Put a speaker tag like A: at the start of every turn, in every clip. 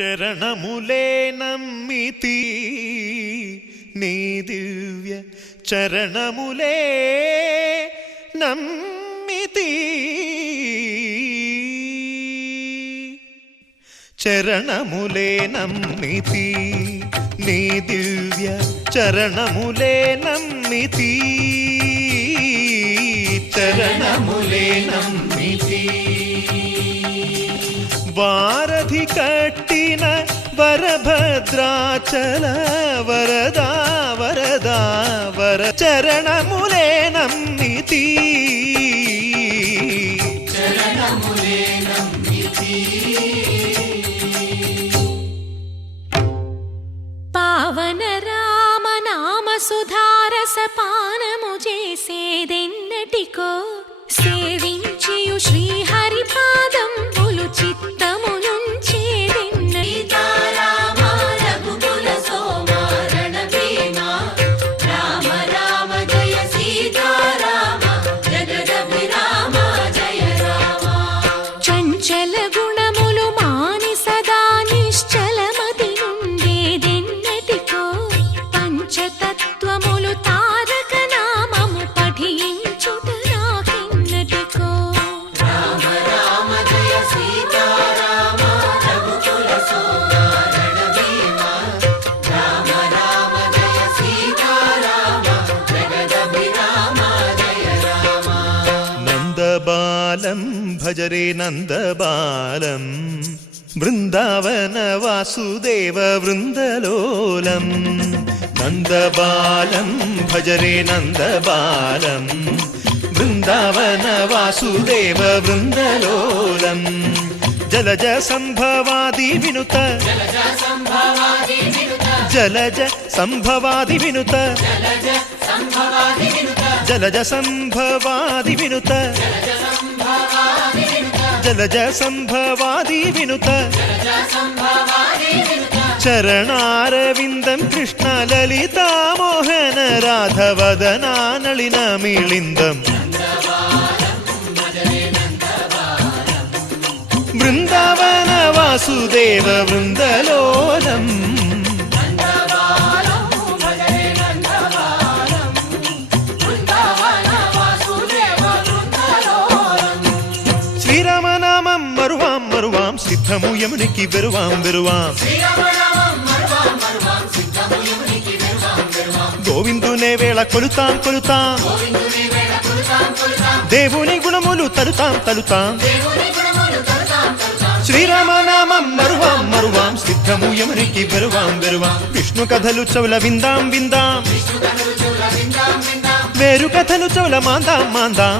A: చరణములే నమ్మితి నీ దివ్య చరణములే నమ్మితి చరణములే నమ్మితి నీ దివ్య చరణములే నమ్మితి చరణములే నమ్మితి వారధి కట్ వరభద్రాచల వరదా వరదా వర చరణములే నమ్మితి.
B: పావన రామ నామ సుధారస పానము చేసేదెన్నటికో ബാലം ഭജരേ നന്ദബാലം. വൃന്ദാവന വാസുദേവ വൃന്ദലോലം.
A: നന്ദബാലം ഭജരേ നന്ദബാലം. വൃന്ദാവന വാസുദേവ വൃന്ദലോലം. ജലജ സംഭവാദി വിനുത. ജലജ സംഭവാദി വിനുത. జలజ సంభవాది వినుత. జలజ సంభవాది వినుత. చరణారవిందం కృష్ణ లలితా మోహన రాధవదనా నళిన మిళిందం. బృందావన మరువాం సిద్ధము యమునికి వెరువాం వెరువాం. గోవిందునే వేళ కొలుతాం కొలుతాం. దేవుని గుణములు తలుతాం తలుతాం శ్రీరామనామం మరువాం మరువాం. సిద్ధము యమునికి బెరువాం బెరువాం విష్ణు కథలు చౌల విందాం విందాం. వేరు కథలు చౌల మాందాం మాందాం.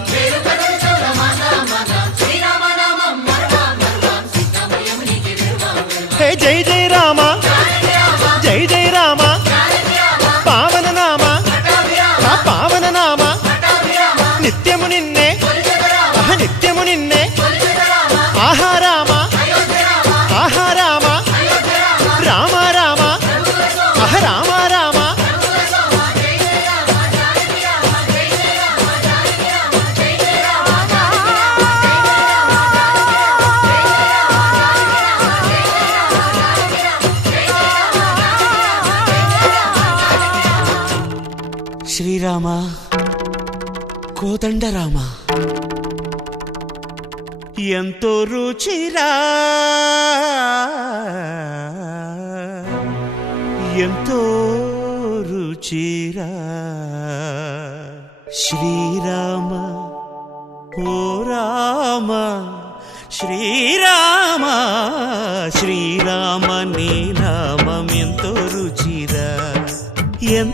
C: కోదండరామ. ఎంతో రుచిరా. ఎంతో రుచిరా. శ్రీరామ ఓ రామ శ్రీరామ శ్రీరామ నీ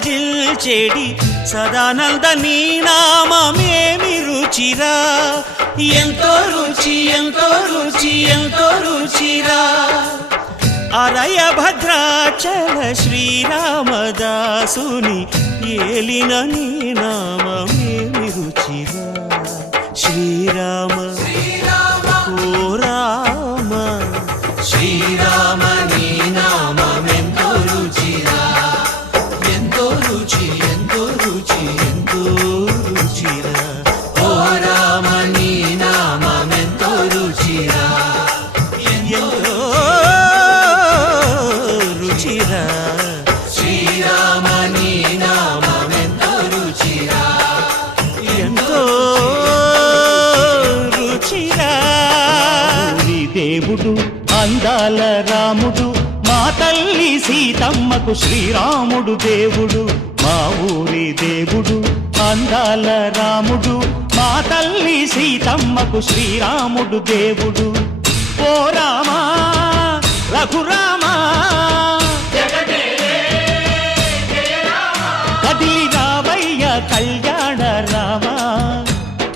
D: భజిల్చెడి సదానంద నీ నామమేమి రుచిరా. ఎంతో రుచి ఎంతో రుచి ఎంతో రుచిరా. అరయ భద్రాచల శ్రీరామదాసుని ఏలిన నీ నామమేమి రుచిరా. శ్రీరామ
E: శ్రీరామ
D: ఓ రామ
E: శ్రీరామ.
C: తల్లి సీతమ్మకు శ్రీరాముడు దేవుడు మా ఊరి దేవుడు అందాల రాముడు మా తల్లి సీతమ్మకు శ్రీరాముడు దేవుడు. ఓ రామా రఘురామా కదిలి రావయ్య కళ్యాణ రామా.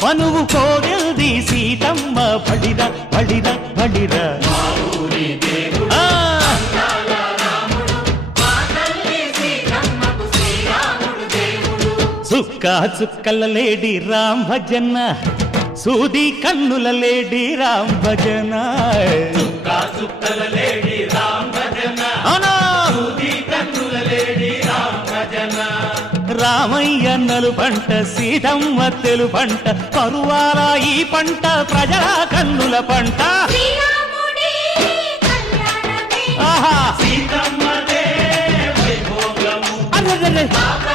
C: మనువు కోరింది సీతమ్మ బడిర బడిర బడిర చుక్క చుక్కల లేడి రామ్ భజన సూది కన్నుల లేడి రామ్ భజన అవునా? రామయ్యన్నలు పంట సీతమ్మ తెలు పంట పరువాల ఈ పంట ప్రజల కన్నుల పంట. ఆహా! అరెరెరె. ఆహా,